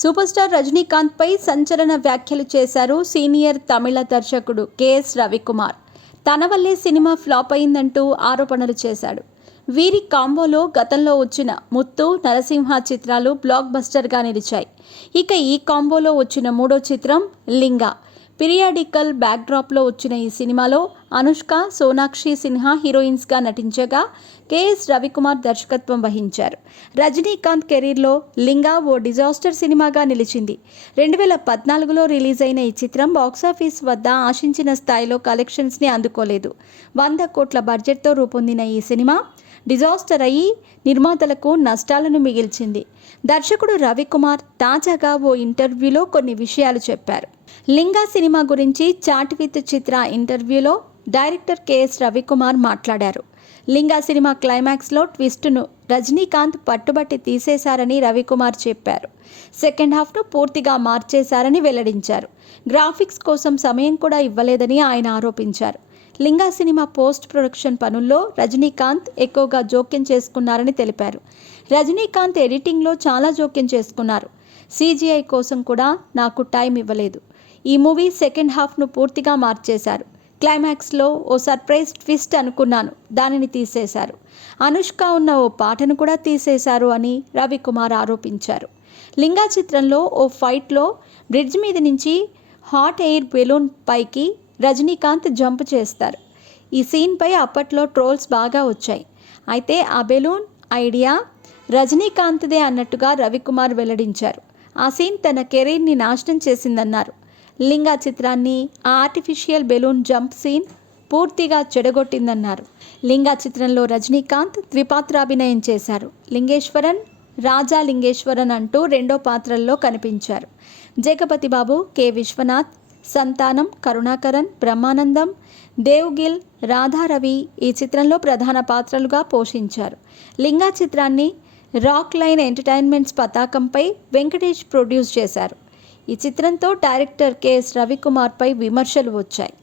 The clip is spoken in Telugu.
సూపర్ స్టార్ రజనీకాంత్ పై సంచలన వ్యాఖ్యలు చేశారు సీనియర్ తమిళ దర్శకుడు కెఎస్ రవికుమార్. తన వల్లే సినిమా ఫ్లాప్ అయిందంటూ ఆరోపణలు చేశాడు. వీరి కాంబోలో గతంలో వచ్చిన ముత్తు, నరసింహ చిత్రాలు బ్లాక్ బస్టర్గా నిలిచాయి. ఇక ఈ కాంబోలో వచ్చిన మూడో చిత్రం లింగా. పీరియాడికల్ బ్యాక్డ్రాప్లో వచ్చిన ఈ సినిమాలో అనుష్క, సోనాక్షి సిన్హా హీరోయిన్స్గా నటించగా కెఎస్ రవికుమార్ దర్శకత్వం వహించారు. రజనీకాంత్ కెరీర్లో లింగా ఓ డిజాస్టర్ సినిమాగా నిలిచింది. 2014లో రిలీజ్ అయిన ఈ చిత్రం బాక్సాఫీస్ వద్ద ఆశించిన స్థాయిలో కలెక్షన్స్ని అందుకోలేదు. 100 కోట్ల బడ్జెట్తో రూపొందిన ఈ సినిమా డిజాస్టర్ అయ్యి నిర్మాతలకు నష్టాలను మిగిల్చింది. దర్శకుడు రవికుమార్ తాజాగా ఓ ఇంటర్వ్యూలో కొన్ని విషయాలు చెప్పారు. లింగా సినిమా గురించి చాట్ విత్ చిత్ర ఇంటర్వ్యూలో డైరెక్టర్ కెఎస్ రవికుమార్ మాట్లాడారు. లింగా సినిమా క్లైమాక్స్లో ట్విస్టును రజనీకాంత్ పట్టుబట్టి తీసేశారని రవికుమార్ చెప్పారు. సెకండ్ హాఫ్ను పూర్తిగా మార్చేశారని వెల్లడించారు. గ్రాఫిక్స్ కోసం సమయం కూడా ఇవ్వలేదని ఆయన ఆరోపించారు. లింగా సినిమా పోస్ట్ ప్రొడక్షన్ పనుల్లో రజనీకాంత్ ఎక్కువగా జోక్యం చేసుకున్నారని తెలిపారు. రజనీకాంత్ ఎడిటింగ్లో చాలా జోక్యం చేసుకున్నారు. CGI కోసం కూడా నాకు టైం ఇవ్వలేదు. ఈ మూవీ సెకండ్ హాఫ్ను పూర్తిగా మార్చేశారు. క్లైమాక్స్లో ఓ సర్ప్రైజ్ ట్విస్ట్ అనుకున్నాను, దానిని తీసేశారు. అనుష్క ఉన్న ఓ పాటను కూడా తీసేశారు అని రవికుమార్ ఆరోపించారు. లింగా చిత్రంలో ఓ ఫైట్లో బ్రిడ్జ్ మీద నుంచి హాట్ ఎయిర్ బెలూన్ పైకి రజనీకాంత్ జంప్ చేస్తారు. ఈ సీన్పై అప్పట్లో ట్రోల్స్ బాగా వచ్చాయి. అయితే ఆ బెలూన్ ఐడియా రజనీకాంత్దే అన్నట్టుగా రవికుమార్ వెల్లడించారు. ఆ సీన్ తన కెరీర్ని నాశనం చేసిందన్నారు. లింగా చిత్రాన్ని ఆ ఆర్టిఫిషియల్ బెలూన్ జంప్ సీన్ పూర్తిగా చెడగొట్టిందన్నారు. లింగా చిత్రంలో రజనీకాంత్ ద్విపాత్రాభినయం చేశారు. లింగేశ్వరన్, రాజా లింగేశ్వరన్ అంటూ రెండో పాత్రల్లో కనిపించారు. జగపతి బాబు, కె విశ్వనాథ్, సంతానం, కరుణాకరన్, బ్రహ్మానందం, దేవ్గిల్, రాధారవి ఈ చిత్రంలో ప్రధాన పాత్రలుగా పోషించారు. లింగా చిత్రాన్ని రాక్ లైన్ ఎంటర్టైన్మెంట్స్ పతాకంపై వెంకటేష్ ప్రొడ్యూస్ చేశారు. ఈ చిత్రంతో డైరెక్టర్ కెఎస్ రవికుమార్పై విమర్శలు వచ్చాయి.